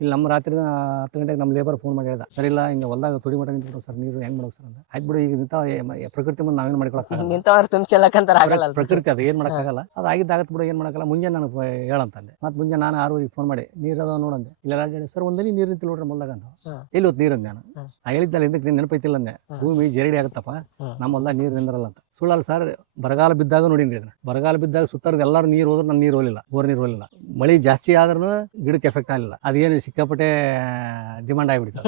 ಇಲ್ಲಿ ನಮ್ಮ ರಾತ್ರಿ 10 ಗಂಟೆಗೆ ನಮ್ಮ ಲೇಬರ್ ಫೋನ್ ಮಾಡಿ ಹೇಳ್ದ, ಸರ್ ಇಲ್ಲ ಹಿಂಗೆ ಹೊಲ್ದಾಗ ತೊಡಿ ಮಟ್ಟ ನಿಂತ್ಬಿಟ್ಟು ಸರ್, ನೀರು ಹೆಂಗ್ ಮಾಡೋದು ಸರ್ ಅಂತ. ಆಯ್ತು ಬಿಡು, ಈಗ ಪ್ರಕೃತಿ ಮುಂದೆ ನಾವೇನು ಮಾಡ್ಕೊಳಕ್ಕಾಗಲ್ಲ, ನಿಂತವ್ರು ತುಂಬ್ಚೆಲ್ಲಕ್ಕಂತಾರ ಆಗಲ್ಲ ಪ್ರಕೃತಿ ಅದು ಏನು ಮಾಡೋಕ್ಕಾಗಲ್ಲ, ಅದು ಆಗಿದ್ದಾಗತ್ತೆ ಬಿಡು, ಏನು ಮಾಡೋಕ್ಕಲ್ಲ. ಮುಂಜಾನೆ ನನಗೆ ಹೇಳಂತಂದೆ. ಮತ್ತೆ ಮುಂಜಾನೆ ನಾನು 6 ಫೋನ್ ಮಾಡಿ ನೀರು ಅದಾವ ನೋಡಂದೆ. ಇಲ್ಲೆಲ್ಲ ಹೇಳಿ ಸರ್ ಒಂದೇ ನೀರು ನಿಂತಿಲ್ಲ ನೋಡ್ರಿ ಮೊಲ್ದಾಗ ಅಂತ. ಎಲ್ಲಿ ಹೊತ್ತು ನೀರು ನಾನು ಹೇಳಿದ್ದಲ್ಲ, ಇದಕ್ಕೆ ನೆನಪೈತಿಲ್ಲ ಅಂದೆ. ಭೂಮಿ ಜರಡಿ ಆಗತ್ತಪ್ಪ, ನಮ್ಮ ಹೊಲ್ದಾಗ ನೀರು ನಿಂದ್ರಲ್ಲ ಅಂತ. ಸುಳ್ಳಲ್ಲ ಸರ್, ಬರಗಾಲ ಬಿದ್ದಾಗ ನೋಡಿನ್ರಿ ಇದನ್ನ. ಬರಗಾಲ ಬಿದ್ದಾಗ ಸುತ್ತಾರದ ಎಲ್ಲರೂ ನೀರು ಹೋದ್ರೆ ನನ್ನ ನೀರು ಹೋಲಿಲ್ಲ, ಬೋರ್ ನೀರು ಹೋಲಿಲ್ಲ. ಮಳೆ ಜಾಸ್ತಿ ಆದ್ರೂ ಗಿಡಕ್ಕೆ ಎಫೆಕ್ಟ್ ಆಗಲಿಲ್ಲ. ಅದೇನು ಸಿಕ್ಕಾಪಟ್ಟೆ ಡಿಮಾಂಡ್ ಆಗಿಬಿಡ್ತು.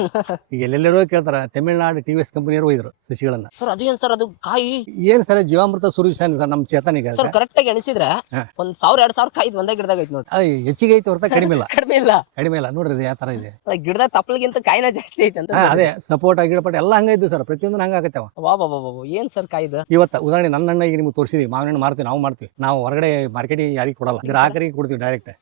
ಈಗ ಎಲ್ಲೆಲ್ಲರೂ ಕೇಳ್ತಾರ, ತಮಿಳ್ನಾಡು TVS ಕಂಪನಿಯವರು ಹೋಯ್ದ್ರು ಸಸಿಗಳನ್ನ. ಸರ್ ಅದು ಏನ್ ಸರ್, ಅದು ಕಾಯಿ ಏನ್ ಸರ್ ಜೀವಾಮೃತ ಸುರುಷನ್ ಸರ್ ನಮ್ಮ ಚೇತನಿಗೆ ಸರ್ ಕರೆಕ್ಟ್ ಆಗಿ ಎಣಿಸಿದ್ರೆ 1,000-2,000 ಕಾಯಿ ಒಂದೇ ಗಿಡದಾಗ ಐತಿ ನೋಡಿ. ಅದು ಹೆಚ್ಚಿಗೆ ಐತಿ ಹೊರತ ಕಡಿಮೆ ಇಲ್ಲ. ಕಡಿಮೆ ಇಲ್ಲ ನೋಡ್ರಿ ಯಾವ ತರ ಇದೆ. ಗಿಡದ ತಪ್ಪಲಿಗಿಂತ ಕಾಯಿನ ಜಾಸ್ತಿ ಐತಿ ಅಂತ. ಅದೇ ಸಪೋರ್ಟ್ ಗಿಡಪಟ್ಟ ಎಲ್ಲ ಹಂಗೈತು ಸರ್, ಪ್ರತಿಯೊಂದು ಹಂಗ ಆಗತ್ತವ. ಏನ್ ಸರ್ ಕಾಯ್ದು ಇವತ್ತ ಉದಾಹರಣೆ ನನ್ನ ಅಣ್ಣ ಈಗ ನಿಮ್ಗೆ ತೋರಿಸಿದ್ವಿ, ಮಾವಿನ ಹಣ್ಣು ಮಾರ್ತೀವಿ, ನಾವು ಮಾಡ್ತೀವಿ. ನಾವು ಹೊರಗಡೆ ಮಾರ್ಕೆಟಿಗೆ ಯಾರಿಗೆ ಕೊಡಲ್ಲ, ಗ್ರಾಹಕರಿಗೆ ಕೊಡ್ತೀವಿ ಡೈರೆಕ್ಟ್.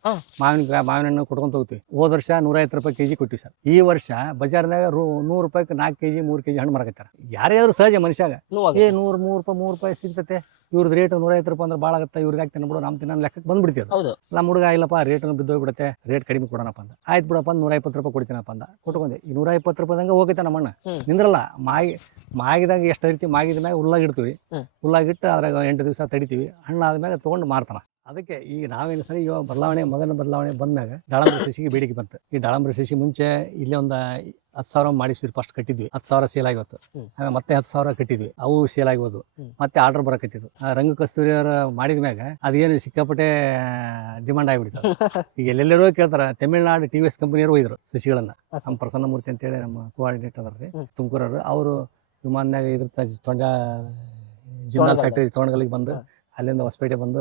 ಮಾವಿನ ಹಣ್ಣು ಕೊಟ್ಕೊಂತ ಹೋಗ್ತೀವಿ. ಹೋದ ವರ್ಷ 150 ರೂಪಾಯಿ ಕೆಜಿ ಕೊಟ್ಟಿವಿ ಸರ್. ಈ ವರ್ಷ ಬಜಾರ್ನಾಗ 100 ರೂಪಾಯಿಗೆ 4 ಕೆಜಿ 3 ಕೆಜಿ ಹಣ್ಣು ಮಾರಕತ್ತಾರ. ಯಾರ್ಯಾರು ಸಹಜ ಮನುಷ್ಯಾಗ 100-3 ರೂಪಾಯಿ ಸಿಗ್ತತೆ. ಇವ್ರದ್ದು ರೇಟ್ 150 ರೂಪಾಯಿ ಅಂದ್ರೆ ಭಾಳ ಆಗುತ್ತೆ, ಇವ್ರಿಗೆ ಆಗ್ತಾನೆ ಬಿಡು, ನಮ್ಮ ತಿನ್ನ ಲೆಕ್ಕಕ್ಕೆ ಬಂದ್ಬಿಡ್ತೀವಿ. ನಮ್ಮ ಹುಡುಗ ಇಲ್ಲಪ್ಪ ರೇಟ್ ಬಿದ್ದೋಗ್ಬಿಡುತ್ತೆ, ರೇಟ್ ಕಡಿಮೆ ಕೊಡೋಣಪ್ಪ ಅಂತ. ಆಯ್ತು ಬಿಡಪ್ಪ 120 ರೂಪಾಯಿ ಕೊಡ್ತೀನಪ್ಪ ಅಂದ. ಕೊಟ್ಕೊಂಡೆ. 120 ರೂಪಾಯಿದಂಗೆ ಹೋಗುತ್ತೆ ನಮ್ಮ ಅಣ್ಣ. ನಿಂದ್ರಲ್ಲ, ಮಾಗಿದಾಗ ಎಷ್ಟು ಹರಿತೀವಿ, ಮಾಗಿದ ಮ್ಯಾಗ ಉಳ್ಳಾಗಿಡ್ತೀವಿ. ಉಳ್ಳಾಗಿಟ್ಟು ಅದ್ರಾಗ 8 ದಿವಸ ತಡಿತೀವಿ. ಹಣ್ಣು ಆದ್ಮೇಲೆ ತೊಗೊಂಡು ಮಾರ್ತಾನ. ಅದಕ್ಕೆ ಈಗ ನಾವೇನು ಸರಿ ಇವಾಗ ಮಗನ ಬದಲಾವಣೆ ಬಂದಾಗ ದಾಳಂಬ್ರಿ ಸಸಿಗೆ ಬೇಡಿಕೆ ಬಂತು. ಈ ದಾಳಂಬ್ರಿ ಸಸಿ ಮುಂಚೆ ಇಲ್ಲೇ ಒಂದು 10,000 ಮಾಡಿಸಿದ್ವಿ, ಫಸ್ಟ್ ಕಟ್ಟಿದ್ವಿ. 10,000 ಸೇಲ್ ಆಗಿತ್ತು. ಆಮೇಲೆ ಮತ್ತೆ 10,000 ಕಟ್ಟಿದ್ವಿ, ಅವು ಸೇಲ್ ಆಗಿರೋದು. ಮತ್ತೆ ಆರ್ಡರ್ ಬರಕತ್ತಿದ್ವು. ರಂಗ ಕಸ್ತೂರಿ ಅವರು ಮಾಡಿದ ಮ್ಯಾಗ ಅದೇನು ಸಿಕ್ಕಾಪಟ್ಟೆ ಡಿಮಾಂಡ್ ಆಗಿಬಿಡ್ತು. ಈಗ ಎಲ್ಲೆಲ್ಲರೂ ಕೇಳ್ತಾರ, ತಮಿಳ್ನಾಡು TVS ಕಂಪನಿಯವರು ಹೋಯ್ದ್ರು ಸಸಿಗಳನ್ನ. ನಮ್ಮ ಪ್ರಸನ್ನ ಮೂರ್ತಿ ಅಂತೇಳಿ ನಮ್ಮ ಕೋಆರ್ಡಿನೇಟರ್ ಅದ್ರಿ, ತುಮಕೂರವರು. ಅವರು ವಿಮಾನದಾಗ ಇದ್ರ ತೊಂಡ ಜಿಂದಾಲ್ ಫ್ಯಾಕ್ಟರಿ ತೋಣಗಲ್ಲಿಗೆ ಬಂದು, ಅಲ್ಲಿಂದ ಹೊಸಪೇಟೆ ಬಂದು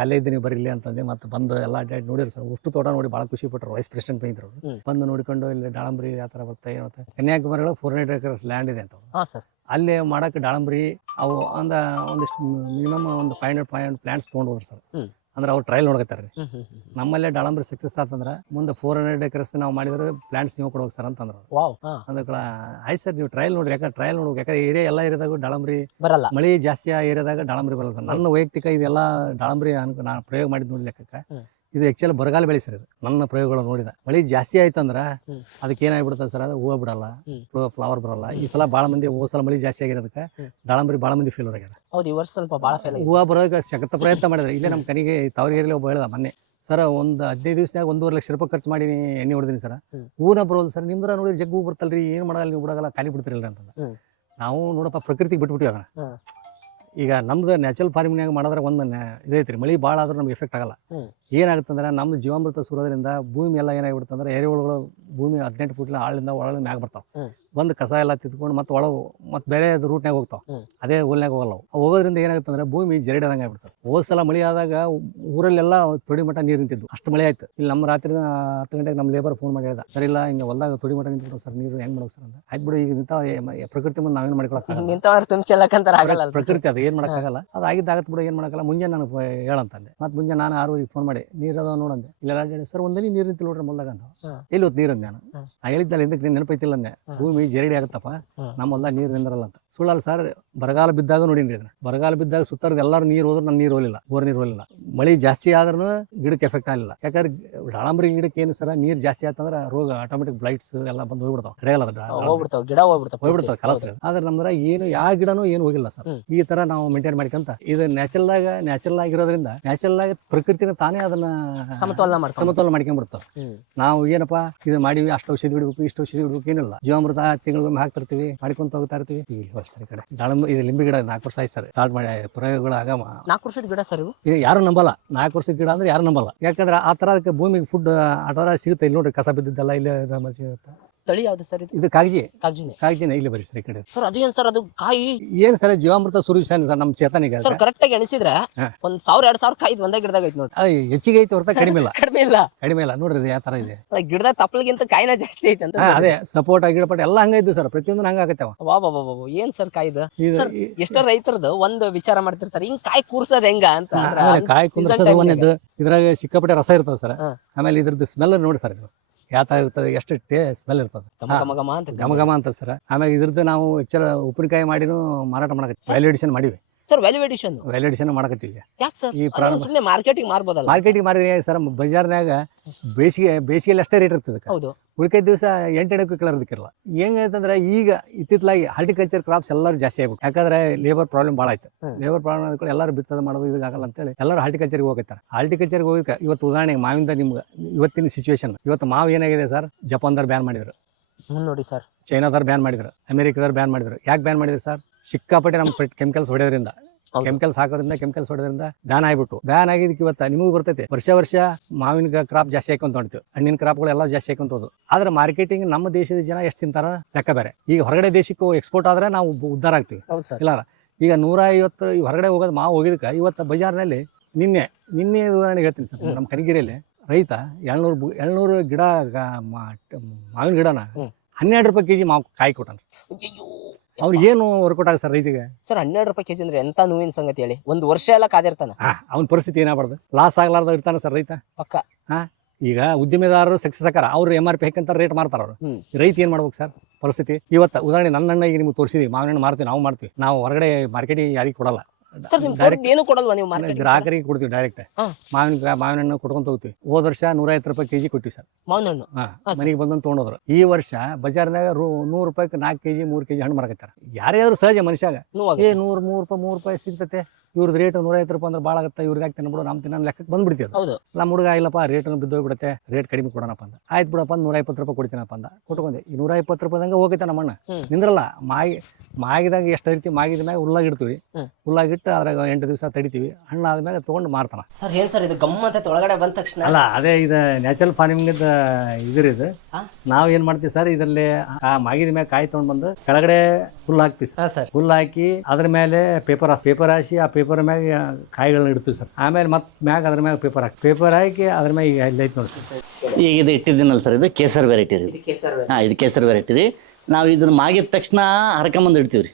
ಅಲ್ಲೇ ಇದ್ದೀನಿ ಬರೀಲಿ ಅಂತಂದು ಮತ್ತೆ ಬಂದು ಎಲ್ಲ ಅಡ್ಡಾಡಿ ನೋಡಿದ್ರು ಸರ್. ಅಷ್ಟು ತೋಟ ನೋಡಿ ಭಾಳ ಖುಷಿ ಪಟ್ಟರು. ವೈಸ್ ಪ್ರೆಸಿಡೆಂಟ್ ಬೈದ್ರು. ಬಂದು ನೋಡಿಕೊಂಡು ಇಲ್ಲಿ ದಾಳಂಬ್ರಿ ಯಾವ ಥರ ಬರುತ್ತೆ ಏನಂತ. ಕನ್ಯಾಕುಮಾರಿಗಳು 400 acres ಲ್ಯಾಂಡ್ ಇದೆ ಅಂತ. ಅಲ್ಲಿ ಮಾಡಕ್ಕೆ ದಾಳಂಬ್ರಿ ಅವು ಒಂದಿಷ್ಟು ಮಿನಿಮಮ್ ಒಂದು 500 ಪ್ಲಾಂಟ್ಸ್ ತೊಗೊಂಡು ಹೋದ್ರು ಸರ್. ಅಂದ್ರೆ ಅವ್ರು ಟ್ರಯಲ್ ನೋಡ್ಕೊತಾರ್ರಿ. ನಮ್ಮಲ್ಲೇ ದಾಳಂಬ್ರಿ ಸಕ್ಸಸ್ ಆತಂದ್ರೆ ಮುಂದೆ 400 acres ನಾವು ಮಾಡಿದ್ರೆ ಪ್ಲಾಂಟ್ಸ್ ನೀವು ಕೊಡ್ಬೇಕು ಸರ್ ಅಂತಂದ್ರು. ಅದಕ್ಕೆ ಆಯ್ತು ಸರ್, ನೀವು ಟ್ರಯಲ್ ನೋಡ್ರಿ, ಯಾಕಂದ್ರೆ ಟ್ರಯಲ್ ನೋಡ್ಬೇಕು. ಯಾಕಂದ್ರೆ ಎಲ್ಲ ಏರಿಯಾದಾಗ ದಾಳಂಬ್ರಿ ಬರಲ್ಲ, ಮಳೆ ಜಾಸ್ತಿ ಏರಿಯಾದಾಗ ದಾಳಂಬ್ರಿ ಬರಲ್ಲ ಸರ್. ನನ್ನ ವೈಯಕ್ತಿಕ ಇದೆಲ್ಲ ದಾಳಂಬ್ರಿ ನಾನು ಪ್ರಯೋಗ ಮಾಡಿದ್ ನೋಡಿ ಲೆಕ್ಕಕ್ಕೆ ಇದು ಆಕ್ಚುಲಿ ಬರಗಾಲ ಬೆಳೆ ಸರ್. ಇದು ನನ್ನ ಪ್ರಯೋಗಗಳು ನೋಡಿದ ಮಳೆ ಜಾಸ್ತಿ ಆಯ್ತಂದ್ರ ಅದಕ್ಕೆ ಏನಾಗ್ಬಿಡುತ್ತೆ ಸರ್, ಅದು ಹೂವು ಬಿಡಲ್ಲ, ಫ್ಲವರ್ ಬರಲ್ಲ. ಈ ಸಲ ಭಾಳ ಮಂದಿ ಹೋದ ಸಲ ಮಳೆ ಜಾಸ್ತಿ ಆಗಿರೋದಕ್ಕೆ ದಾಳಂಬ್ರಿ ಭಾಳ ಮಂದಿ ಫೇಲ್ ಆಗ್ಯಾರ. ಹೂವು ಬರೋದಕ್ಕೆ ಸಖತ್ ಪ್ರಯತ್ನ ಮಾಡಿದ್ರೆ. ಇಲ್ಲೇ ನಮ್ಮ ಕನಿಗೆ ತಾವರಿಗೆರೆಯಲ್ಲಿ ಒಬ್ಬ ಹೇಳ್ದ ಮೊನ್ನೆ, ಸರ್ ಒಂದು 15 ದಿವಸದಾಗ 1.5 ಲಕ್ಷ ರೂಪಾಯಿ ಖರ್ಚು ಮಾಡಿ ಎಣ್ಣೆ ಹೊಡೆದಿನಿ ಸರ್, ಹೂನ ಬರೋದು ಸರ್. ನಿಮ್ದ್ರ ನೋಡಿ ಜಗ್ ಹೂ ಬರ್ತಲ್ರಿ, ಏನು ಮಾಡಲ್ಲ, ನೀವು ಬಿಡೋಲ್ಲ, ಖಾಲಿ ಬಿಡ್ತಿರಲ್ಲ ಅಂತಂದ. ನಾವು ನೋಡಪ್ಪ ಪ್ರಕೃತಿಗೆ ಬಿಟ್ಬಿಟ್ಟಿವಿ ಅದನ್ನ. ಈಗ ನಮ್ದು ನ್ಯಾಚುರಲ್ ಫಾರ್ಮಿಂಗ್ ಮಾಡಿದ್ರೆ ಒಂದು ಇದೈತ್ರಿ, ಮಳೆ ಭಾಳ ಆದ್ರೂ ನಮ್ಗೆ ಎಫೆಕ್ಟ್ ಆಗಲ್ಲ. ಏನಾಗುತ್ತಂದ್ರೆ ನಮ್ದು ಜೀವಾಮೃತ ಸುರೋದ್ರಿಂದ ಭೂಮಿ ಎಲ್ಲ ಏನಾಗ್ಬಿಡುತ್ತೆ ಅಂದ್ರೆ ಎರೆಹುಳುಗಳು ಭೂಮಿ 18 ಫುಟ್ಲ ಆಳಿಂದ ಒಳಗೆ ಮ್ಯಾಗ ಬರ್ತಾವೆ. ಬಂದು ಕಸ ಎಲ್ಲ ತಿದ್ಕೊಂಡು ಮತ್ತೆ ಒಳಗೆ ಮತ್ತೆ ಬೇರೆ ರೂಟ್ನಾಗ ಹೋಗ್ತಾವೆ. ಅದೇ ಹುಲ್ನಾಗ ಹೋಗಲ್ಲ. ಅವು ಹೋಗೋದ್ರಿಂದ ಏನಾಗುತ್ತೆ ಅಂದ್ರೆ ಭೂಮಿ ಜರಡಿದಂಗೆ ಆಗ್ಬಿಡ್ತದೆ. ಹೋದ್ ಸಲ ಮಳೆ ಆದಾಗ ಊರಲ್ಲೆಲ್ಲ ತೊಡಿ ಮಟ್ಟ ನೀರು ನಿಂತಿದ್ದು, ಅಷ್ಟು ಮಳೆ ಆಯ್ತು. ಇಲ್ಲಿ ನಮ್ಮ ರಾತ್ರಿ 10 ಗಂಟೆಗೆ ನಮ್ಮ ಲೇಬರ್ ಫೋನ್ ಮಾಡಿ ಹೇಳ್ದ, ಸರ್ ಇಲ್ಲ ಹಿಂಗೆ ಹೊಲ್ದಾಗ ತೊಡಿ ಮಟ್ಟ ನಿಂತ್ಬಿಟ್ಟು ಸರ್, ನೀರು ಹೆಂಗ್ ಮಾಡೋದು ಸರ್ ಅಂತ. ಆಯ್ತು ಬಿಡು, ಈಗ ಪ್ರಕೃತಿ ಮುಂದೆ ನಾವೇನು ಮಾಡ್ಕೊಳಕ್ಕಾಗಲ್ಲ, ಪ್ರಕೃತಿ ಅದು ಏನು ಮಾಡೋಕ್ಕಾಗಲ್ಲ, ಅದು ಆಗಿದ್ದಾಗತ್ತೆ ಬಿಡು, ಏನು ಮಾಡೋಕ್ಕಲ್ಲ. ಮುಂಜಾನೆ ನನಗೆ ಹೇಳಂತಂದೆ. ಮತ್ತೆ ಮುಂಜಾನೆ ನಾನು 6 ಫೋನ್ ಮಾಡಿ ನೀರು ಅದಾವ ನೋಡಂದೆ. ಇಲ್ಲೆಲ್ಲ ಹೇಳಿ ಸರ್ ಒಂದೇ ನೀರು ನಿಂತಿಲ್ಲ ನೋಡ್ರಿ ಮೊಲ್ದಾಗ ಅಂತ. ಎಲ್ಲಿ ಹೊತ್ತು ನೀರು ನಾನು ಹೇಳಿದ್ದಲ್ಲ, ಇದಕ್ಕೆ ನೆನಪೈತಿಲ್ಲ ಅಂದೆ. ಭೂಮಿ ಜರಡಿ ಆಗತ್ತಪ್ಪ, ನಮ್ಮ ಹೊಲ್ದಾಗ ನೀರು ನಿಂದ್ರಲ್ಲ ಅಂತ. ಸುಳ್ಳಲ್ಲ ಸರ್, ಬರಗಾಲ ಬಿದ್ದಾಗ ನೋಡಿನ್ರಿ ಇದನ್ನ. ಬರಗಾಲ ಬಿದ್ದಾಗ ಸುತ್ತಾರದ ಎಲ್ಲರೂ ನೀರು ಹೋದ್ರೆ ನನ್ನ ನೀರು ಹೋಲಿಲ್ಲ, ಬೋರ್ ನೀರು ಹೋಲಿಲ್ಲ. ಮಳೆ ಜಾಸ್ತಿ ಆದ್ರೂ ಗಿಡಕ್ಕೆ ಎಫೆಕ್ಟ್ ಆಗಲಿಲ್ಲ. ಯಾಕಂದ್ರೆ ದಾಳಂಬ್ರಿ ಗಿಡಕ್ಕೆ ಏನು ಸರ್, ನೀರು ಜಾಸ್ತಿ ಆತಂದ್ರೆ ರೋಗ ಆಟೋಮೆಟಿಕ್ ಬ್ಲೈಟ್ಸ್ ಎಲ್ಲ ಬಂದು ಹೋಗ್ಬಿಡ್ತಾವ, ಕಡೆಯಲ್ಲ ಹೋಗ್ಬಿಡ್ತಾವ ಕಲಸ. ಆದ್ರೆ ನಮ್ದ್ರ ಏನು ಯಾವ ಗಿಡನೂ ಏನು ಹೋಗಿಲ್ಲ ಸರ್. ಈ ತರ ನಾವು ಮೇಂಟೈನ್ ಮಾಡ್ಕೊಂತ ಇದು ನ್ಯಾಚುರಲ್ ಆಗಿರೋದ್ರಿಂದ ನ್ಯಾಚುರಲ್ ಆಗಿ ಪ್ರಕೃತಿನ ತಾನೇ ಅದನ್ನ ಸಮತೋಲನ ಮಾಡ್ಕೊಂಡ್ಬಿಡ್ತಾವ. ನಾವು ಏನಪ್ಪಾ ಇದು ಮಾಡಿವಿ, ಅಷ್ಟು ಔಷಧಿ ಬಿಡ್ಬೇಕು, ಇಷ್ಟು ಔಷಧಿ ಬಿಡ್ಬೇಕು, ಏನಿಲ್ಲ. ಜೀವಾಮೃತ ತಿಂಗಳಿಗೊಮ್ಮೆ ಹಾಕ್ತಿರ್ತೀವಿ, ಮಾಡ್ಕೊಂತ ಹೋಗ್ತಾ ಇರ್ತೀವಿ. ಈ ವರ್ಷ ಕಡೆ ದಾಳಂಬ್ರಿ ಇದು ಲಿಂಬೆ ಗಿಡ 4 ವರ್ಷ ಆಯ್ತು ಸರ್ ಸ್ಟಾರ್ಟ್ ಮಾಡಿ ಪ್ರಯೋಗಗಳು ಆಗ. 4 ವರ್ಷದ ಗಿಡ ಸರ್ ಇದು ಯಾರು ನಂಬಲ್ಲ. 4 ವರ್ಷದ ಗಿಡ ಅಂದ್ರೆ ಯಾರು ನಂಬಲ್ಲ. ಯಾಕಂದ್ರೆ ಆ ತರ ಅದಕ್ಕೆ ಭೂಮಿಗೆ ಫುಡ್ ಆಟೋರ ಸಿಗುತ್ತೆ. ಇಲ್ಲಿ ನೋಡ್ರಿ ಕಸ ಬಿದ್ದಿದ್ದೆಲ್ಲ ಇಲ್ಲೇ ಸಿಗುತ್ತೆ. ತಳಿ ಯಾವ್ದು ಸರ್ ಇದು ಕಾಗಜಿನೇ ಇಲ್ಲಿ ಬರೀ ಸರ್ ಈ ಕಡೆ. ಸರ್ ಅದು ಏನ್ ಸರ್, ಅದು ಕಾಯಿ ಏನ್ ಸರ್ ಜೀವಾಮೃತ ಸುರುಷನ್ ಸರ್ ನಮ್ಮ ಚೇತನಿಗೆ. ಸರ್ ಕರೆಕ್ಟ್ ಆಗಿ ಎಣಿಸಿದ್ರೆ 1,000-2,000 ಕಾಯಿ ಒಂದೇ ಗಿಡದಾಗ ಐತಿ ನೋಡಿ. ಹೆಚ್ಚಿಗೆ ಐತಿ ಹೊರತ ಕಡಿಮೆ ಇಲ್ಲ ನೋಡ್ರಿ ಯಾವ ತರ ಇದೆ. ಗಿಡದ ತಪ್ಪಲಿಗಿಂತ ಕಾಯಿನ ಜಾಸ್ತಿ ಐತಿ ಅಂತ. ಅದೇ ಸಪೋರ್ಟ್ ಗಿಡಪಟ್ಟ ಎಲ್ಲ ಹಂಗೈದು ಸರ್, ಪ್ರತಿಯೊಂದು ಹಂಗ ಆಗತ್ತವ. ಏನ್ ಸರ್ ಕಾಯ್ದು ಎಷ್ಟೋ ರೈತರದ್ದು ಒಂದು ವಿಚಾರ ಮಾಡ್ತಿರ್ತಾರೆ, ಹಿಂಗ್ ಕಾಯಿ ಕೂರ್ಸೋದ್ ಹೆಂಗ ಅಂತ. ಕಾಯಿ ಕುಂದ್ರಸೋದು ಒಂದೇದು, ಇದ್ರಾಗ ಸಿಕ್ಕಾಪಟ್ಟೆ ರಸ ಇರ್ತದೆ ಸರ್. ಆಮೇಲೆ ಇದ್ರದ್ದು ಸ್ಮೆಲ್ ನೋಡಿ ಸರ್, ಯಾವ ತರ ಇರ್ತದೆ, ಎಷ್ಟು ಸ್ಮೆಲ್ ಇರ್ತದೆ, ಘಮ ಘಮ ಅಂತ ಸರ್. ಆಮೇಲೆ ಇದ್ರದ್ದು ನಾವು ಆಕ್ಚುಲಿ ಉಪ್ಪಿನಕಾಯಿ ಮಾಡಿನೂ ಮಾರಾಟ ಮಾಡಕ್ಕೆ ವ್ಯಾಲ್ಯೂ ಎಡಿಷನ್ ಮಾಡಿವಿ. ಸರ್ ವ್ಯಾಲ್ಯೂಯೇಷನ್ ವ್ಯಾಲಿಡೇಷನ್ ಮಾಡಕತ್ತೀವಿ. ಯಾಕೆ ಸರ್? ಈ ಪ್ರಾರಂಭ ಸುಮ್ಮನೆ ಮಾರ್ಕೆಟಿಂಗ್ ಮಾರ್ಬೋದಲ್ಲ? ಮಾರ್ಕೆಟಿಗೆ ಮಾರಿದ್ರೆ ಸರ್ ಬಜಾರ್ನಾಗ ಬೇಸಿಗೆಯಲ್ಲಿ ಅಷ್ಟೇ ರೇಟ್ ಇರ್ತದೆ. ಹೌದು. ಉಳಿಕೆ ದಿವಸ 8 ಕಲರ್ದಕ್ಕಿರಲ್ಲ. ಹೆಂಗೈತಂದ್ರೆ ಈಗ ಇತ್ತಿತ್ತಲಾಗಿ ಹಾರ್ಟಿಕಲ್ಚರ್ ಕ್ರಾಪ್ಸ್ ಎಲ್ಲರೂ ಜಾಸ್ತಿ ಆಗ್ಬಿಟ್ಟು, ಯಾಕಂದ್ರೆ ಲೇಬರ್ ಪ್ರಾಬ್ಲಮ್ ಭಾಳ ಆಯ್ತು. ಲೇಬರ್ ಪ್ರಾಬ್ಲಮ್ ಆದ್ಕೊಳ್ಳಿ ಎಲ್ಲರೂ ಬಿತ್ತದ ಮಾಡೋದು ಇದಾಗಲ್ಲ ಅಂತೇಳಿ ಎಲ್ಲರೂ ಹಾರ್ಟಿಕಲ್ಚರ್ಗೆ ಹೋಗ್ತಾರೆ. ಹಾರ್ಟಿಕಲ್ಚರ್ಗೆ ಹೋಗಿ ಇವತ್ತು ಉದಾಹರಣೆಗೆ ಮಾವಿಂದ ನಿಮ್ಗೆ ಇವತ್ತಿನ ಸಿಚುವೇಶನ್, ಇವತ್ತು ಮಾವು ಏನಾಗಿದೆ ಸರ್, ಜಪಾನ್ದವ್ರು ಬ್ಯಾನ್ ಮಾಡಿದ್ರು, ನೋಡಿ ಸರ್, ಚೈನಾದವ್ರು ಬ್ಯಾನ್ ಮಾಡಿದ್ರು, ಅಮೆರಿಕದವ್ರು ಬ್ಯಾನ್ ಮಾಡಿದ್ರು. ಯಾಕೆ ಬ್ಯಾನ್ ಮಾಡಿದ್ರು ಸರ್? ಸಿಕ್ಕಾಪಟ್ಟೆ ನಮ್ಮ ಕೆಮಿಕಲ್ಸ್ ಹೊಡೆಯೋದ್ರಿಂದ, ಕೆಮಿಕಲ್ಸ್ ಹಾಕೋದ್ರಿಂದ, ಕೆಮಿಕಲ್ಸ್ ಹೊಡೆದ್ರಿಂದ ಬ್ಯಾನ್ ಆಗಿಬಿಟ್ಟು. ಬ್ಯಾನ್ ಆಗಿದ್ದಕ್ಕೆ ಇವತ್ತು ನಿಮಗೂ ಬರ್ತೈತೆ, ವರ್ಷ ಮಾವಿನ ಕ್ರಾಪ್ ಜಾಸ್ತಿ ಹಾಕೊಂತ ಹೊಂಟಿವಿ, ಹಣ್ಣಿನ ಕ್ರಾಪ್ಗಳು ಎಲ್ಲ ಜಾಸ್ತಿ ಹಾಕೊಂತ ಹೋದು. ಆದ್ರೆ ಮಾರ್ಕೆಟಿಂಗ್ ನಮ್ಮ ದೇಶದ ಜನ ಎಷ್ಟು ತಿಂತಾರ ಲೆಕ್ಕ ಬೇರೆ. ಈಗ ಹೊರಗಡೆ ದೇಶಕ್ಕೂ ಎಕ್ಸ್ಪೋರ್ಟ್ ಆದ್ರೆ ನಾವು ಉದ್ಧಾರ ಆಗ್ತೀವಿ. ಇಲ್ಲ ಈಗ 150 ಹೊರಗಡೆ ಹೋಗೋದು ಮಾವು ಹೋಗಿದ್ದಕ್ಕೆ ಇವತ್ತು ಬಜಾರ್ನಲ್ಲಿ ನಿನ್ನೆ ಉದಾಹರಣೆಗೆ ಹೇಳ್ತೀನಿ ಸರ್, ನಮ್ಮ ಕನಗಿರಿಯಲ್ಲಿ ರೈತ 700 ಗಿಡ ಮಾವಿನ ಗಿಡನ 12 ರೂಪಾಯಿ ಕೆಜಿ ಮಾವು ಕಾಯಿ ಕೊಟ್ಟಾನ. ಅವ್ರಿಗೆ ಏನು ವರ್ಕೌಟ್ ಆಗ ಸರ್ ರೈತಿಗೆ? ಸರ್ 12 ರೂಪಾಯಿ ಕೆಜಿ ಅಂದ್ರೆ ಎಂತ ನೋವಿನ ಸಂಗತಿ ಹೇಳಿ. ಒಂದು ವರ್ಷ ಎಲ್ಲ ಕಾದಿರ್ತಾನ, ಅವ್ನ ಪರಿಸ್ಥಿತಿ ಏನಾಗ್ಬಾರ್ದು, ಲಾಸ್ ಆಗ್ಲಾರ್ದ ಇರ್ತಾನ ಸರ್ ರೈತ ಪಕ್ಕ. ಈಗ ಉದ್ಯಮಿದಾರರು ಸಕ್ಸಸ್ ಆಕಾರ, ಅವ್ರು MRP ಹಾಕಂತ ರೇಟ್ ಮಾರ್ತಾರ. ಅವ್ರು ರೈತ ಏನ್ ಮಾಡ್ಬೇಕು ಸರ್ ಪರಿಸ್ಥಿತಿ? ಇವತ್ತು ಉದಾಹರಣೆ ನನ್ನ ಹಣ್ಣ ಈಗ ನಿಮ್ಗೆ ತೋರಿಸಿದ್ವಿ, ಮಾವಿನ ಹಣ್ಣು ಮಾರ್ತೀವಿ, ನಾವು ಹೊರಗಡೆ ಮಾರ್ಕೆಟಿಗೆ ಯಾರಿಗೆ ಕೊಡಲ್ಲ, ಸರ್ ನಿಮ್ ಏನು ಕೊಡಲ್ವಾ ನೀವು ಮಾರ್ಕೆಟ್? ಗ್ರಾಹಕರಿಗೆ ಕೊಡ್ತೀವಿ ಡೈರೆಕ್ಟ್. ಮಾವಿನ ಹಣ್ಣು ಕೊಡ್ಕೊಂತ ಹೋಗ್ತೀವಿ. ಹೋದ ವರ್ಷ 150 ರೂಪಾಯಿ ಕೆಜಿ ಕೊಟ್ಟಿವಿ ಸರ್ ಮಾವಿನ ಹಣ್ಣು. ಮನೆಗೆ ಬಂದಂತ ತೊಗೊಂಡೋದ್ರು. ಈ ವರ್ಷ ಬಜಾರ್ನಾಗ 100 ರೂಪಾಯಿಗೆ 4 ಕೆಜಿ 3 ಕೆಜಿ ಹಣ್ಣು ಮಾರಕತ್ತಾರ. ಯಾರ್ಯಾದ್ರು ಸಹಜ ಮನುಷ್ಯಾಗ 3 ರೂಪಾಯಿ ಸಿಗ್ತತೆ, ಇವ್ರದ್ದು ರೇಟ್ 150 ರೂಪಾಯಿ ಅಂದ್ರೆ ಭಾಳ ಆಗುತ್ತೆ, ಇವ್ರಿಗೆ ಆಗ್ತಾನೆ ಬಿಡು, ನಮ್ಮ ತಿನ್ನ ಲೆಕ್ಕಕ್ಕೆ ಬಂದ್ಬಿಡ್ತೀವಿ. ನಮ್ಮ ಹುಡುಗ ಇಲ್ಲಪ್ಪ ರೇಟ್ ಬಿದ್ದೋಗ್ಬಿಡುತ್ತೆ, ರೇಟ್ ಕಡಿಮೆ ಕೊಡೋಣಪ್ಪ ಅಂತ ಆಯ್ತು ಬಿಡಪ್ಪ 120 ರೂಪಾಯಿ ಕೊಡ್ತೀನಪ್ಪ ಅಂದ, ಕೊಟ್ಕೊಂಡೆ. ಈ 120 ರೂಪಾಯಿದಂಗೆ ಹೋಗೈತೆ ನಮ್ಮ ಹಣ್ಣು ನಿಂದ್ರಲ್ಲ. ಮಾಗಿದಾಗ ಎಷ್ಟು ಐತಿ, ಮಾಗಿದ ಮ್ಯಾಗ ಹುಲ್ಲಾಗಿಡ್ತೀವಿ, ಹುಲ್ಲಾಗಿಟ್ಟು ಅದ್ರಾಗ 8 ದಿವಸ ತಡಿತೀವಿ, ಹಣ್ಣು ಆದ್ಮೇಲೆ ತೊಗೊಂಡು ಮಾರ್ತಾನ. ಸರ್ ಏನ್ ಸರ್ ಇದು ಗಮ್ಮತ್ತೆ ಒಳಗಡೆ ಬಂದ ತಕ್ಷಣ? ಅಲ್ಲ ಅದೇ ಇದು ನ್ಯಾಚುರಲ್ ಫಾರ್ಮಿಂಗ್ ಇದು. ನಾವ್ ಏನ್ ಮಾಡ್ತೀವಿ ಸರ್, ಇದರಲ್ಲಿ ಮಾಗಿದ ಮ್ಯಾಗ ಕಾಯಿ ತಗೊಂಡ್ ಬಂದು ಕೆಳಗಡೆ ಹುಲ್ಲು ಹಾಕ್ತಿವಿ ಸರ್. ಹುಲ್ಲು ಹಾಕಿ ಅದ್ರ ಮೇಲೆ ಪೇಪರ್ ಹಾಕಿ ಆ ಪೇಪರ್ ಮ್ಯಾಗ ಕಾಯಿಗಳನ್ನ ಇಡ್ತೀವಿ ಸರ್. ಆಮೇಲೆ ಮ್ಯಾಗ ಅದ್ರ ಮ್ಯಾಗ ಪೇಪರ್ ಹಾಕಿ ಅದ್ರ ಮ್ಯಾಗ ಈಗ ಅಲ್ಲಿ ಐತಿ ನೋಡಿ ಸರ್. ಈಗ ಇದು ಇಟ್ಟಿದ್ದೀನಲ್ಲ ಸರ್, ಇದು ಕೇಸರ್ ವೆರೈಟಿ ರೀ. ಇದು ಕೇಸರ್ ವೆರೈಟಿ ರೀ. ನಾವು ಇದನ್ನ ಮಾಗಿದ ತಕ್ಷಣ ಹರ್ಕೊಂಬಂದು ಇಡ್ತೀವಿ ರೀ.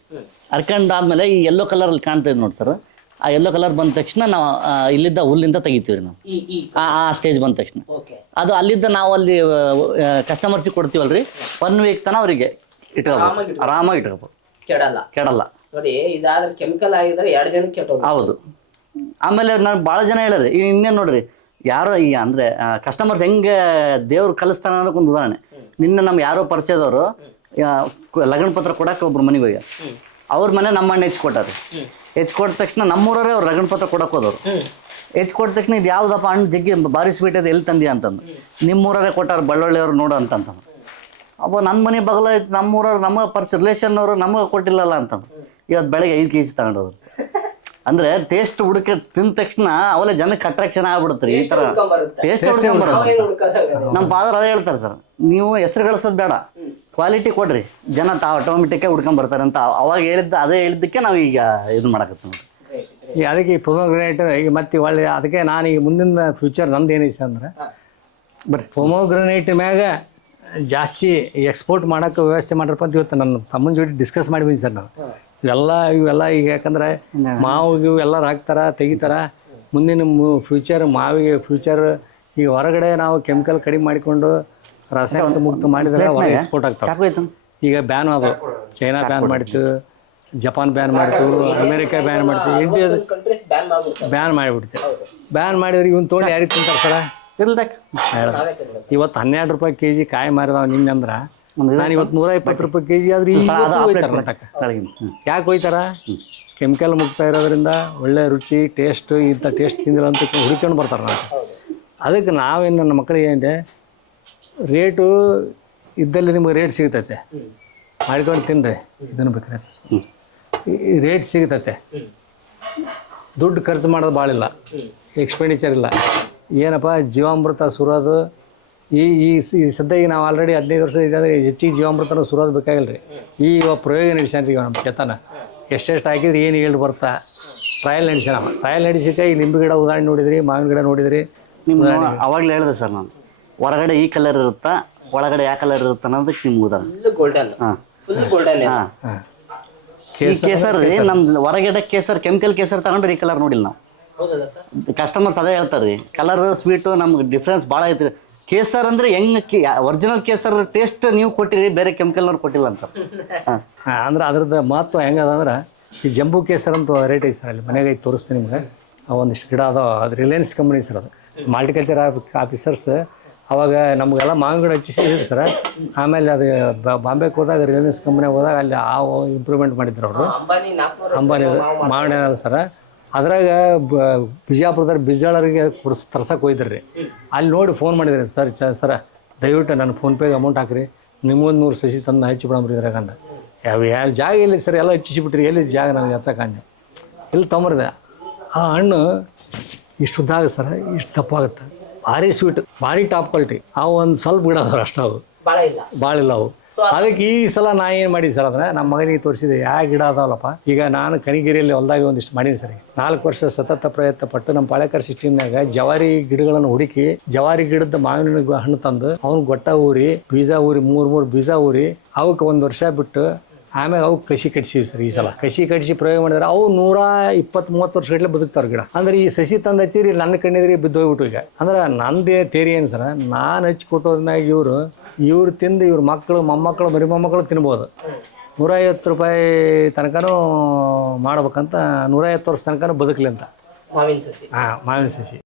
ಹರ್ಕೊಂಡಾದ್ಮೇಲೆ ಈ ಯೆಲ್ಲೋ ಕಲರಲ್ಲಿ ಕಾಣ್ತಾ ಇದೆ ನೋಡಿ ಸರ್, ಆ ಯೆಲ್ಲೋ ಕಲರ್ ಬಂದ ತಕ್ಷಣ ನಾವು ಇಲ್ಲಿದ್ದ ಹುಲ್ಲಿಂದ ತೆಗಿತೀವಿ ರೀ ನಾವು. ಆ ಸ್ಟೇಜ್ ಬಂದ ತಕ್ಷಣ ಅದು ಅಲ್ಲಿದ್ದ ನಾವು ಅಲ್ಲಿ ಕಸ್ಟಮರ್ಸಿಗೆ ಕೊಡ್ತೀವಲ್ರಿ, 1 ವೀಕ್ ತನ ಅವರಿಗೆ ಇಟ್ಕೋಬೋದು, ಆರಾಮಾಗಿ ಇಟ್ಕೋಬೋದು, ಕೆಡಲ್ಲ ನೋಡಿ. ಇದಾದ್ರೆ ಕೆಮಿಕಲ್ ಆಗಿದ್ರೆ 2 ದಿನಕ್ಕೆ ಕೆಟ್ಟೋಗುತ್ತೆ. ಹೌದು. ಆಮೇಲೆ ನಾನು ಭಾಳ ಜನ ಹೇಳಿದ್ರಿ, ಈಗ ಇನ್ನೇನು ನೋಡ್ರಿ, ಯಾರೋ ಈಗ ಅಂದರೆ ಕಸ್ಟಮರ್ಸ್ ಹೆಂಗೆ ದೇವ್ರು ಕಲಿಸ್ತಾನೆ ಅನ್ನೋದಕ್ಕೊಂದು ಉದಾಹರಣೆ. ನಿನ್ನೆ ನಮ್ಮ ಯಾರೋ ಪರಿಚಯದವರು ಲಗ್ನ ಪತ್ರ ಕೊಡಕ್ಕೆ ಒಬ್ರು ಮನೆಗೆ ಹೋಗ್ಯಾರ. ಅವ್ರ ಮನೆ ನಮ್ಮ ಅಣ್ಣ ಹೆಚ್ಕೊಟ್ಟ ತಕ್ಷಣ ನಮ್ಮೂರವರೇ ಅವ್ರು ಲಗ್ನ ಪತ್ರ ಕೊಡಕ್ಕೆ ಹೋದವ್ರು. ಹೆಚ್ಕೊಟ್ಟ ತಕ್ಷಣ ಇದು ಯಾವುದಪ್ಪ ಹಣ್ಣು ಜಗ್ಗಿ ಭಾರಿ ಸ್ವೀಟ್ ಇದೆ, ಎಲ್ಲಿ ತಂದಿ ಅಂತಂದು. ನಿಮ್ಮೂರವರೇ ಕೊಟ್ಟಾರ ಬಳ್ಳೊಳ್ಳಿಯವ್ರು ನೋಡು ಅಂತಂತ. ಅಬ್ಬ ನನ್ನ ಮನೆ ಬಗಲ ನಮ್ಮೂರವ್ರು ನಮ್ಮ ರಿಲೇಷನ್ನವರು ನಮಗೆ ಕೊಟ್ಟಿಲ್ಲಲ್ಲ ಅಂತಂದು. ಇವತ್ತು ಬೆಳಗ್ಗೆ 5 ಕೆಜಿ ತಗೊಂಡೋದ್ರು. ಅಂದರೆ ಟೇಸ್ಟ್ ಹುಡುಕಿ ತಿಂದ ತಕ್ಷಣ ಅವಲೇ ಜನಕ್ಕೆ ಅಟ್ರಾಕ್ಷನ್ ಆಗ್ಬಿಡುತ್ತೆ ರೀ. ಈ ಥರ ಟೇಸ್ಟ್ ಹುಡ್ಕೊಂಬರೋದು. ನಮ್ಮ ಫಾದರ್ ಅದೇ ಹೇಳ್ತಾರೆ ಸರ್, ನೀವು ಹೆಸರು ಗಳಿಸೋದು ಬೇಡ, ಕ್ವಾಲಿಟಿ ಕೊಡ್ರಿ, ಜನ ಆಟೋಮೆಟಿಕ್ಕಾಗಿ ಹುಡ್ಕೊಂಬರ್ತಾರೆ ಅಂತ ಅವಾಗ ಅದೇ ಹೇಳಿದ್ದಕ್ಕೆ ನಾವು ಈಗ ಇದು ಮಾಡಕತ್ತೀವಿ ನೋಡಿ. ಈಗ ಅದಕ್ಕೆ ಈ ಪೊಮೊಗ್ರನೇಟ್ ಈಗ ಮತ್ತೆ ಒಳ್ಳೆ ಅದಕ್ಕೆ ನಾನು ಈಗ ಮುಂದಿನ ಫ್ಯೂಚರ್ ನಂದು ಏನಿದೆ ಅಂದ್ರೆ, ಬಟ್ ಪೊಮೊಗ್ರನೇಟ್ ಮ್ಯಾಗ ಜಾಸ್ತಿ ಎಕ್ಸ್ಪೋರ್ಟ್ ಮಾಡೋಕ್ಕೆ ವ್ಯವಸ್ಥೆ ಮಾಡಿರಪ್ಪ ಅಂತ ಇವತ್ತು ನನ್ನ ತಮ್ಮನ ಜೊತೆ ಡಿಸ್ಕಸ್ ಮಾಡಿದ್ದೀನಿ ಸರ್ ನಾನು. ಇವೆಲ್ಲ ಈಗ ಯಾಕಂದರೆ ಮಾವು ಎಲ್ಲರೂ ಹಾಕ್ತಾರೆ, ತೆಗಿತಾರೆ. ಮುಂದಿನ ಮಾವಿಗೆ ಫ್ಯೂಚರ್ ಈಗ ಹೊರಗಡೆ ನಾವು ಕೆಮಿಕಲ್ ಕಡಿಮೆ ಮಾಡಿಕೊಂಡು ರಾಸಾಯನಿಕ ಮುಕ್ತ ಮಾಡಿದರೆ ಹೊರಗೆ ಎಕ್ಸ್ಪೋರ್ಟ್ ಆಗ್ತವೆ. ಈಗ ಬ್ಯಾನ್ ಅದು, ಚೈನಾ ಬ್ಯಾನ್ ಮಾಡಿತು, ಜಪಾನ್ ಬ್ಯಾನ್ ಮಾಡಿತು, ಅಮೇರಿಕಾ ಬ್ಯಾನ್ ಮಾಡ್ತು, ಇಂಡಿಯಾ ಬ್ಯಾನ್ ಮಾಡಿಬಿಡ್ತೀವಿ. ಬ್ಯಾನ್ ಮಾಡಿದ್ರೆ ಇವನ್ ತೊಗೊಂಡು ಯಾರಿಗೆ ತಿಂತಾರೆ ಸರ? ಇಲ್ದಕ್ಕೆ ಇವತ್ತು 12 ರೂಪಾಯಿ ಕೆಜಿ ಕಾಯಿ ಮಾರಿದಾವ ನಿನ್ನೆ ಅಂದ್ರೆ, ನಾನು ಇವತ್ತು 120 ರೂಪಾಯಿ ಕೆಜಿ ಆದ್ರೆ ಯಾಕೆ ಹೋಯ್ತಾರ? ಕೆಮಿಕಲ್ ಮುಕ್ತ ಇರೋದ್ರಿಂದ ಒಳ್ಳೆ ರುಚಿ ಟೇಸ್ಟ್, ಇಂಥ ಟೇಸ್ಟ್ ತಿಂದಿಲ್ಲ ಅಂತ ಹುಡ್ಕೊಂಡು ಬರ್ತಾರೆ ನಾವು. ಅದಕ್ಕೆ ನಾವೇನು ನನ್ನ ಮಕ್ಕಳಿಗೆ ಏನಿದೆ, ರೇಟು ಇದ್ದಲ್ಲಿ ನಿಮಗೆ ರೇಟ್ ಸಿಗ್ತೈತೆ, ಮಾಡ್ಕೊಂಡು ತಿನ್ರಿ, ಇದನ್ನು ಬೇಕಾದ್ರೆ ರೇಟ್ ಸಿಗ್ತೈತೆ. ದುಡ್ಡು ಖರ್ಚು ಮಾಡೋದು ಭಾಳ ಇಲ್ಲ, ಎಕ್ಸ್ಪೆಂಡಿಚರ್ ಇಲ್ಲ. ಏನಪ್ಪ ಜೀವಾಮೃತ ಸುರೋದು ಈ ಸದ್ಯ ನಾವು ಆಲ್ರೆಡಿ 15 ವರ್ಷ ಇದ್ದಾದ್ರೆ ಹೆಚ್ಚಿಗೆ ಜೀವಾಮೃತನೂ ಸುರೋದು ಬೇಕಾಗಿಲ್ಲ ರೀ. ಇವಾಗ ಪ್ರಯೋಗ ನಡೆಸ್ಯಾನ್ರಿ ನಮ್ಮ ಕೆತ್ತನ, ಎಷ್ಟೆಷ್ಟು ಹಾಕಿದ್ರೆ ಏನು ಹೇಳಿ ಬರ್ತಾ ಟ್ರಯಲ್ ನಡೆಸ್ಯಾನ. ಟ್ರಯಲ್ ನಡೆಸಿಕೆ ಈ ಲಿಂಬೆ ಗಿಡ ಉದಾಹರಣೆ ನೋಡಿದ್ರಿ, ಮಾವಿನ ಗಿಡ ನೋಡಿದ್ರಿ. ನಿಮ್ಮ ಅವಾಗಲೇ ಹೇಳಿದೆ ಸರ್ ನಾನು, ಹೊರಗಡೆ ಈ ಕಲರ್ ಇರುತ್ತಾ, ಒಳಗಡೆ ಯಾವ ಕಲರ್ ಇರುತ್ತೆ ಅನ್ನೋದಕ್ಕೆ ನಿಮ್ಗೆ ಉದಾಹರಣೆ. ಕೇಸರ್ ರೀ, ನಮ್ಮ ಹೊರಗಡೆ ಕೇಸರ್ ಕೆಮಿಕಲ್ ಕೇಸರ್ ತಗೊಂಡ್ರೆ ಈ ಕಲರ್ ನೋಡಿಲ್ಲ ನಾವು. ಕಸ್ಟಮರ್ಸ್ ಅದೇ ಹೇಳ್ತಾರೆ ರೀ, ಕಲರ್ ಸ್ವೀಟು ನಮ್ಗೆ ಡಿಫ್ರೆನ್ಸ್ ಭಾಳ ಐತ್ರಿ. ಕೇಸರ್ ಅಂದರೆ ಹೆಂಗೆ ಒರಿಜಿನಲ್ ಕೇಸರ್ ಟೇಸ್ಟ್ ನೀವು ಕೊಟ್ಟಿರಿ, ಬೇರೆ ಕೆಮಿಕಲ್ನವ್ರು ಕೊಟ್ಟಿಲ್ಲ ಅಂತ. ಅಂದ್ರೆ ಅದ್ರದ್ದು ಮಹತ್ವ ಹೆಂಗದ ಅಂದ್ರೆ, ಈ ಜಂಬೂ ಕೇಸರ್ ಅಂತ ವೆರೈಟಿ ಐತೆ ಸರ್ ಅಲ್ಲಿ ಮನೆಗೆ ಐತೆ ತೋರಿಸ್ತೀನಿ ನಿಮ್ಗೆ ಒಂದಿಷ್ಟು ಗಿಡ ಅದಾವ ಅದು ರಿಲಯನ್ಸ್ ಕಂಪ್ನಿ ಸರ್ ಅದು ಮಾಲ್ಟಿಕಲ್ಚರ್ ಆಫೀಸರ್ಸ್ ಅವಾಗ ನಮಗೆಲ್ಲ ಮಾವಿನ ಗಿಡ ಹಚ್ಚಿಸಿದ್ರು ಸರ್ ಆಮೇಲೆ ಅದು ಬಾಂಬೆಗೆ ಹೋದಾಗ ರಿಲಯನ್ಸ್ ಕಂಪ್ನಿಯಾಗ ಹೋದಾಗ ಅಲ್ಲಿ ಆ ಇಂಪ್ರೂವ್ಮೆಂಟ್ ಮಾಡಿದ್ರು ಅವರು ಅಂಬಾನಿ ಮಾವಿನ ಸರ ಅದ್ರಾಗ ಬಿಜಾಪುರದಲ್ಲಿ ಬಿಜಾಳರಿಗೆ ತರ್ಸಕ್ಕೆ ಹೋಯ್ದ್ರಿ ರೀ ಅಲ್ಲಿ ನೋಡಿ ಫೋನ್ ಮಾಡಿದ್ರಿ ಸರ್ ದಯವಿಟ್ಟು ನನ್ನ ಫೋನ್ಪೇಗೆ ಅಮೌಂಟ್ ಹಾಕಿರಿ ನಿಮ್ಮೊಂದು 100 ಸಸಿ ತಂದು ಹಚ್ಚಿ ಬಿಡಂಬ್ರಿ ಇದ್ರಾಗ ಅಂದ ಯಾವ ಜಾಗ ಎಲ್ಲಿ ಸರ್ ಎಲ್ಲ ಹಚ್ಚಿಬಿಟ್ರಿ ಎಲ್ಲಿ ಜಾಗ ನನಗೆ ಹಚ್ಚಕ್ಕಂದೆ ಎಲ್ಲಿ ತೊಂಬರಿದೆ ಆ ಹಣ್ಣು ಇಷ್ಟು ಉದ್ದಾಗ ಸರ್ ಇಷ್ಟು ದಪ್ಪ ಆಗುತ್ತೆ ಭಾರಿ ಸ್ವೀಟ್ ಭಾರಿ ಟಾಪ್ ಕ್ವಾಲಿಟಿ ಅವು ಒಂದು ಸ್ವಲ್ಪ ಗಿಡ ಅದಾವೆ ಅಷ್ಟು ಅವು ಭಾಳ ಇಲ್ಲ ಅವು ಅದಕ್ಕೆ ಈ ಸಲ ನಾ ಏನು ಮಾಡೀನಿ ಸರ್ ಅಂದ್ರೆ ನಮ್ಮ ಮಗನಿಗೆ ತೋರಿಸಿದೆ ಯಾವ ಗಿಡ ಅದಾವಲ್ಲಪ್ಪ ಈಗ ನಾನು ಕನಿಗಿರಿಯಲ್ಲಿ ಹೊಲ್ದಾಗ ಒಂದಿಷ್ಟು ಮಾಡೀನಿ ಸರ್ 4 ವರ್ಷ ಸತತ ಪ್ರಯತ್ನ ಪಟ್ಟು ನಮ್ಮ ಪಾಳೆಕರ್ ಸಿಸ್ಟಮ್ನಾಗ ಜವಾರಿ ಗಿಡಗಳನ್ನು ಹುಡುಕಿ ಜವಾರಿ ಗಿಡದ ಮಾವಿನ ಹಣ್ಣು ತಂದು ಅವ್ನು ಗೊಟ್ಟ ಊರಿ ಬೀಜ ಊರಿ 3 ಬೀಜ ಊರಿ ಅವಕ್ಕೆ 1 ವರ್ಷ ಬಿಟ್ಟು ಆಮೇಲೆ ಅವು ಕಸಿ ಕಟ್ಸಿವಿ ಸರ್ ಈ ಸಲ ಕಸಿ ಕಟ್ಸಿ ಪ್ರಯೋಗ ಮಾಡಿದ್ರೆ ಅವು 120-30 ವರ್ಷಗಟ್ಟಲೆ ಬದುಕ್ತಾವ್ರ ಗಿಡ ಅಂದ್ರೆ ಈ ಸಸಿ ತಂದು ಹಚ್ಚಿರಿ ನನ್ನ ಕಣ್ಣಿದ್ರಿಗೆ ಬಿದ್ದೋಗ್ಬಿಟ್ಟು ಈಗ ಅಂದ್ರೆ ನಂದೇ ತೇರಿ ಏನು ಸರ್ ನಾನು ಹಚ್ಚಿ ಕೊಟ್ಟೋದ್ಮ್ಯಾಗ ಇವ್ರು ತಿಂದು ಇವ್ರ ಮಕ್ಕಳು ಮೊಮ್ಮಕ್ಕಳು ಬರೀ ಮೊಮ್ಮಕ್ಕಳು ತಿನ್ಬೋದು 150 ರೂಪಾಯಿ ತನಕನೂ ಮಾಡ್ಬೇಕಂತ 150 ವರ್ಷ ತನಕನೂ ಬದುಕಲಿ ಅಂತ ಮಾವಿನ ಸಸಿ